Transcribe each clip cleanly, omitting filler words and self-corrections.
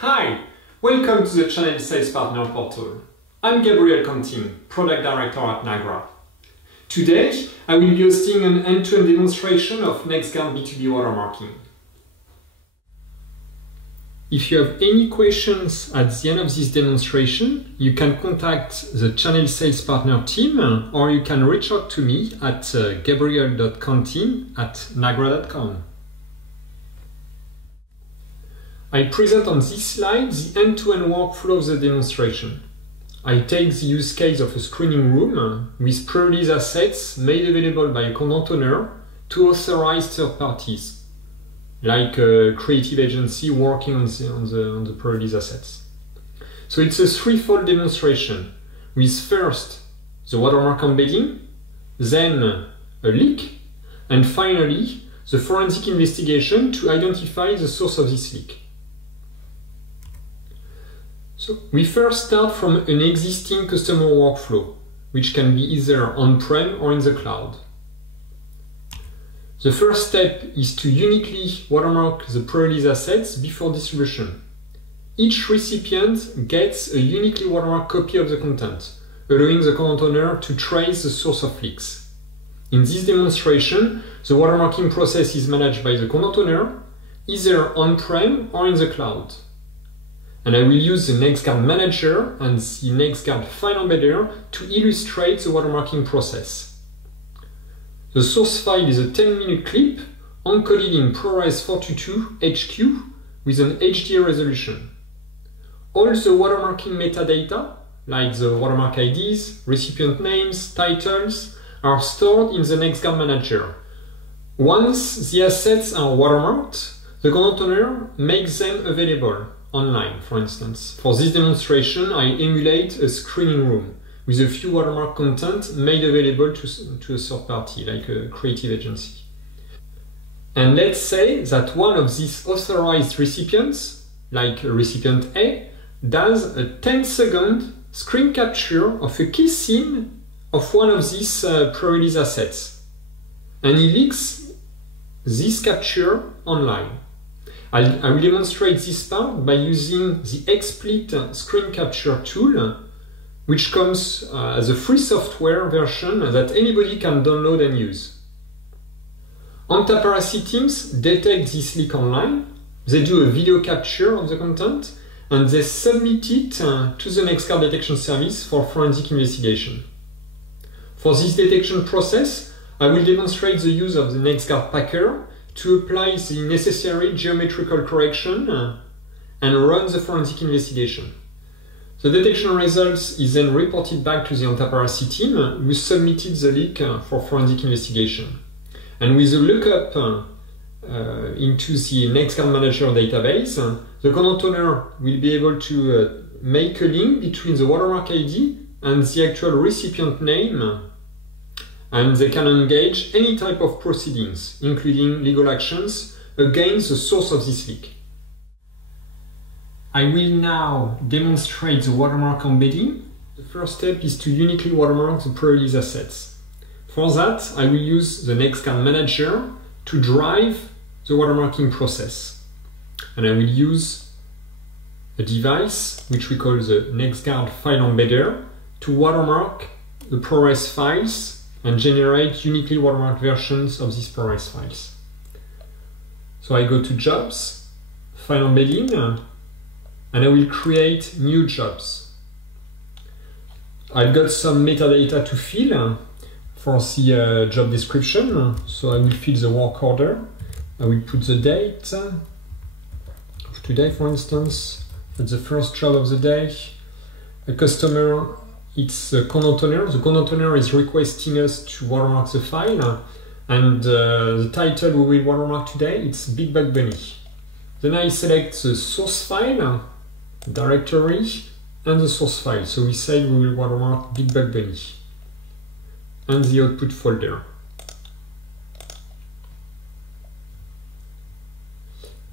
Hi, welcome to the Channel Sales Partner Portal. I'm Gabriel Contin, Product Director at NAGRA. Today, I will be hosting an end-to-end demonstration of NexGuard B2B watermarking. If you have any questions at the end of this demonstration, you can contact the Channel Sales Partner team or you can reach out to me at gabriel.contin@nagra.com. I present on this slide the end-to-end workflow of the demonstration. I take the use case of a screening room with pre-release assets made available by a content owner to authorized third parties, like a creative agency working on the pre-release assets. So it's a threefold demonstration, with first the watermark embedding, then a leak, and finally the forensic investigation to identify the source of this leak. So we first start from an existing customer workflow, which can be either on-prem or in the cloud. The first step is to uniquely watermark the pre-release assets before distribution. Each recipient gets a uniquely watermarked copy of the content, allowing the content owner to trace the source of leaks. In this demonstration, the watermarking process is managed by the content owner, either on-prem or in the cloud. And I will use the NexGuard Manager and the NexGuard File Embedder to illustrate the watermarking process. The source file is a 10-minute clip encoded in ProRes 422 HQ with an HD resolution. All the watermarking metadata, like the watermark IDs, recipient names, titles, are stored in the NexGuard Manager. Once the assets are watermarked, the content owner makes them available online, for instance. For this demonstration, I emulate a screening room with a few watermark content made available to a third party, like a creative agency. And let's say that one of these authorized recipients, like recipient A, does a 10-second screen capture of a key scene of one of these pre-release assets. And he leaks this capture online. I will demonstrate this part by using the XSplit screen capture tool, which comes as a free software version that anybody can download and use. Anti-piracy teams detect this leak online, they do a video capture of the content, and they submit it to the NexGuard detection service for forensic investigation. For this detection process, I will demonstrate the use of the NexGuard Packer to apply the necessary geometrical correction and run the forensic investigation. The detection results is then reported back to the anti-piracy team who submitted the leak for forensic investigation. And with a lookup into the NexGuard Manager database, the content owner will be able to make a link between the watermark ID and the actual recipient name, and they can engage any type of proceedings, including legal actions, against the source of this leak. I will now demonstrate the watermark embedding. The first step is to uniquely watermark the pre-release assets. For that, I will use the NexGuard Manager to drive the watermarking process. And I will use a device, which we call the NexGuard File Embedder, to watermark the ProRes files and generate uniquely watermarked versions of these ProRes files. So I go to Jobs, File Embedding, and I will create new jobs. I've got some metadata to fill for the job description, so I will fill the work order. I will put the date of today, for instance. That's the first job of the day. A customer, it's the content owner. The content owner is requesting us to watermark the file, and the title we will watermark today, it's Big Bug Bunny. Then I select the source file, directory, and the source file. So we said we will watermark Big Bug Bunny, and the output folder.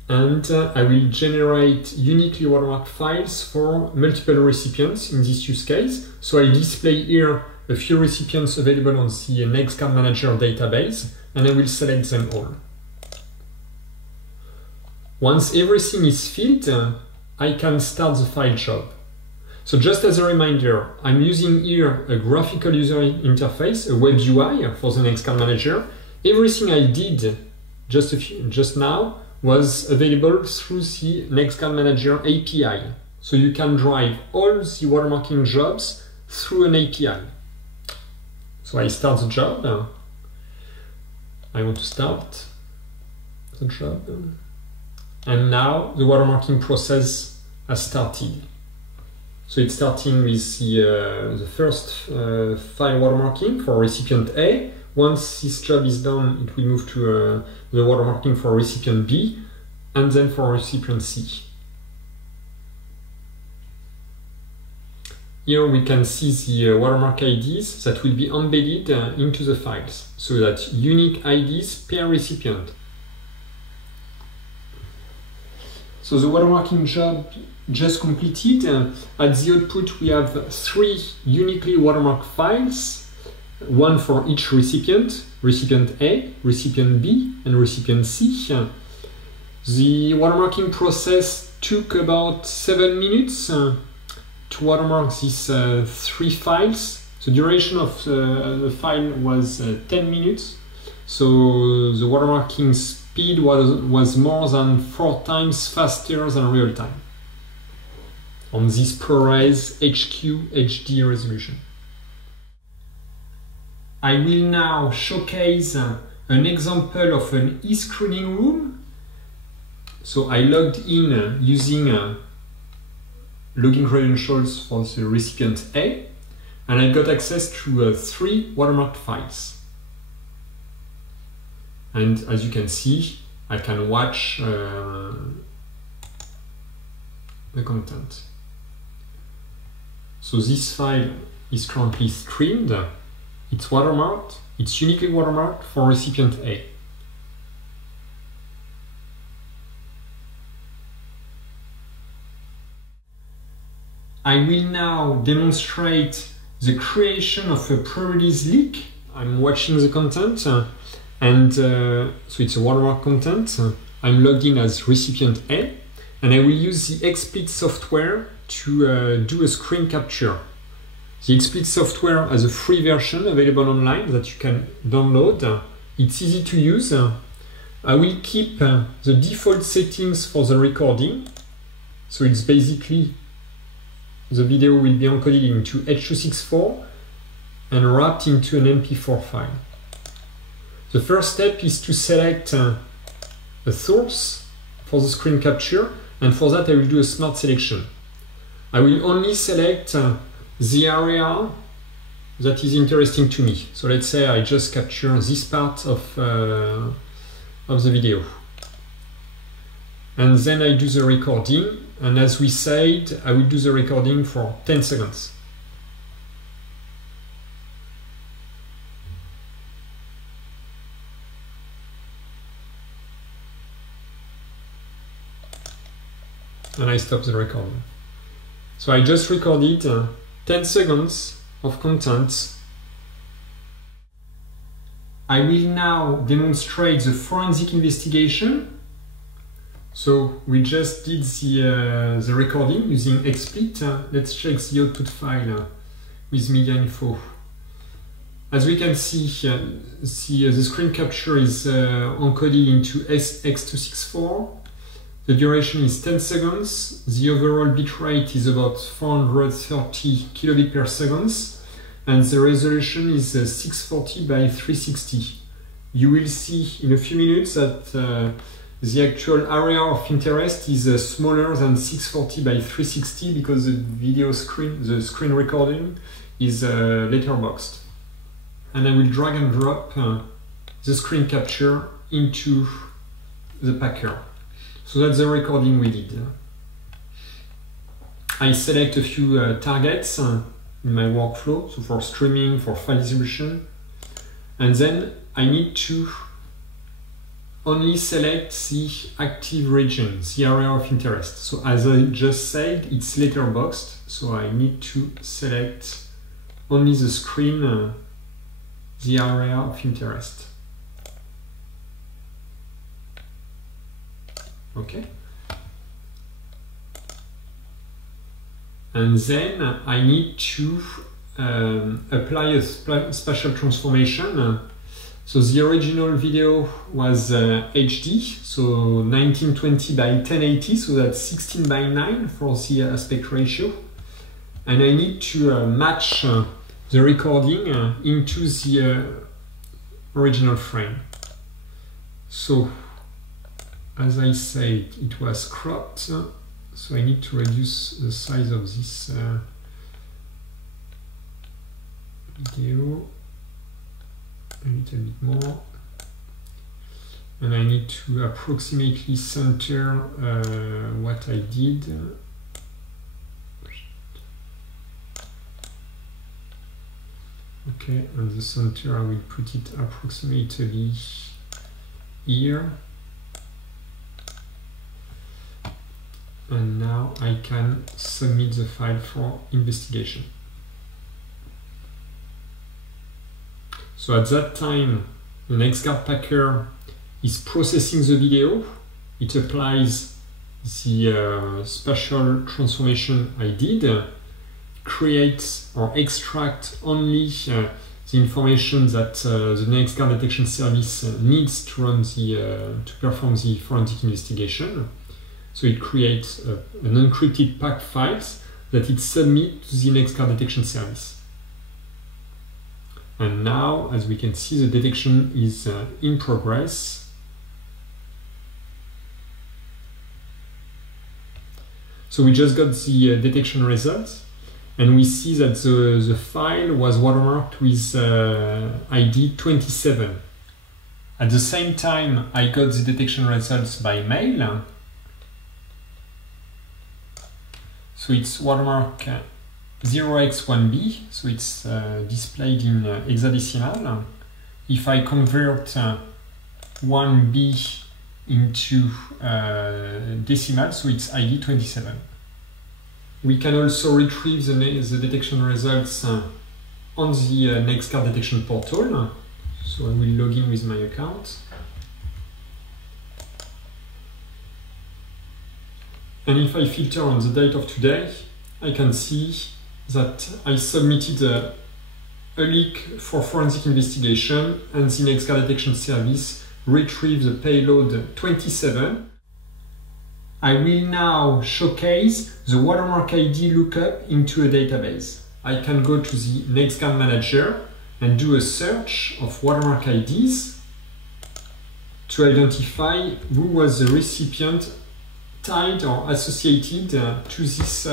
And I will generate uniquely watermarked files for multiple recipients in this use case. So I display here a few recipients available on the NexGuard Manager database, and I will select them all. Once everything is filled, I can start the file job. So just as a reminder, I'm using here a graphical user interface, a web UI for the NexGuard manager. Everything I did just now was available through the NexGuard manager API. So you can drive all the watermarking jobs through an API. So I start the job. I want to start the job. And now the watermarking process has started. So it's starting with the first file watermarking for recipient A. Once this job is done, it will move to the watermarking for recipient B, and then for recipient C. Here we can see the watermark IDs that will be embedded into the files, so that unique IDs per recipient. So the watermarking job just completed. At the output we have 3 uniquely watermarked files, one for each recipient, recipient A, recipient B, and recipient C. The watermarking process took about 7 minutes to watermark these 3 files. The duration of the file was 10 minutes, so the watermarking speed was more than 4 times faster than real time on this ProRes HQ HD resolution. I will now showcase an example of an e-screening room. So I logged in using login credentials for the recipient A, and I got access to 3 watermarked files. And as you can see, I can watch the content. So this file is currently screened. It's watermarked. It's uniquely watermarked for recipient A. I will now demonstrate the creation of a pre-release leak. I'm watching the content, and so it's a watermark content. I'm logged in as recipient A, and I will use the XSplit software to do a screen capture. The XSplit software has a free version available online that you can download. It's easy to use. I will keep the default settings for the recording. So it's basically the video will be encoded into H.264 and wrapped into an MP4 file. The first step is to select a source for the screen capture, and for that I will do a smart selection. I will only select the area that is interesting to me. So let's say I just capture this part of the video. And then I do the recording, and as we said, I will do the recording for 10 seconds. And I stop the recording. So I just recorded 10 seconds of content. I will now demonstrate the forensic investigation. So we just did the recording using XSplit. Let's check the output file with media info. As we can see, the screen capture is encoded into X264. The duration is 10 seconds. The overall bitrate is about 430 kilobits per second, and the resolution is 640 by 360. You will see in a few minutes that the actual area of interest is smaller than 640 by 360 because the screen recording is letterboxed. And I will drag and drop the screen capture into the packer. So that's the recording we did. I select a few targets in my workflow, so for streaming, for file distribution, and then I need to only select the active region, the area of interest. So as I just said, it's letterboxed, so I need to select only the screen, the area of interest. Okay. And then I need to apply a spatial transformation. So the original video was HD, so 1920 by 1080, so that's 16 by 9 for the aspect ratio. And I need to match the recording into the original frame. So, as I said, it was cropped, so I need to reduce the size of this video a little bit more, and I need to approximately center what I did. Okay, and the center I will put it approximately here, and now I can submit the file for investigation. So at that time, the NexGuard packer is processing the video. It applies the spatial transformation I did, creates or extract only the information that the NexGuard detection service needs to run to perform the forensic investigation. So it creates an encrypted pack files that it submits to the NexGuard detection service. And now, as we can see, the detection is in progress. So we just got the detection results, and we see that the file was watermarked with ID 27. At the same time, I got the detection results by mail. So it's watermark 0x1b, so it's displayed in hexadecimal. If I convert 1b into decimal, so it's ID 27. We can also retrieve the detection results on the NexGuard detection portal. So I will log in with my account. And if I filter on the date of today, I can see that I submitted a leak for forensic investigation, and the NexGuard detection service retrieved the payload 27. I will now showcase the watermark ID lookup into a database. I can go to the NexGuard manager and do a search of watermark IDs to identify who was the recipient tied or associated to this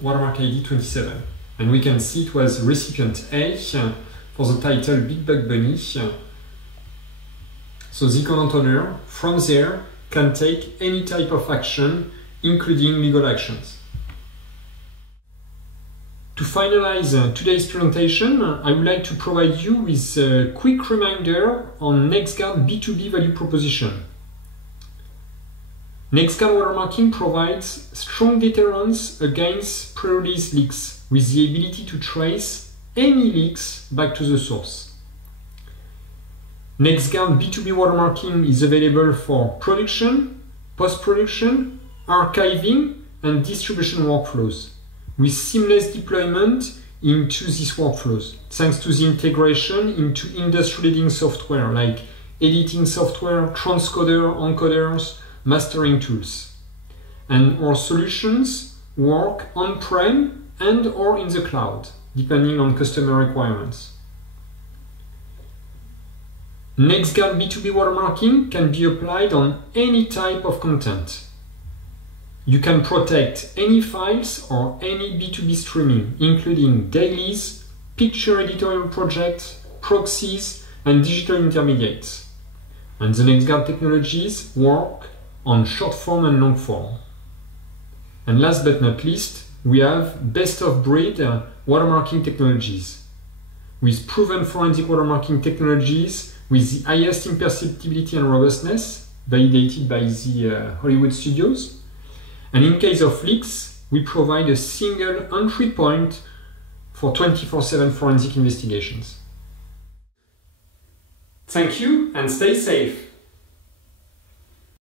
watermark ID 27. And we can see it was recipient A for the title Big Bug Bunny. So the content owner from there can take any type of action, including legal actions. To finalize today's presentation, I would like to provide you with a quick reminder on NexGuard B2B value proposition. NexGuard watermarking provides strong deterrence against pre-release leaks with the ability to trace any leaks back to the source. NexGuard B2B watermarking is available for production, post-production, archiving, and distribution workflows, with seamless deployment into these workflows, thanks to the integration into industry-leading software like editing software, transcoder, encoders, mastering tools. And our solutions work on-prem and or in the cloud, depending on customer requirements. NexGuard B2B watermarking can be applied on any type of content. You can protect any files or any B2B streaming, including dailies, picture editorial projects, proxies, and digital intermediates. And the NexGuard technologies work on short form and long form. And last but not least, we have best-of-breed watermarking technologies. With proven forensic watermarking technologies with the highest imperceptibility and robustness, validated by the Hollywood studios. And in case of leaks, we provide a single entry point for 24/7 forensic investigations. Thank you and stay safe.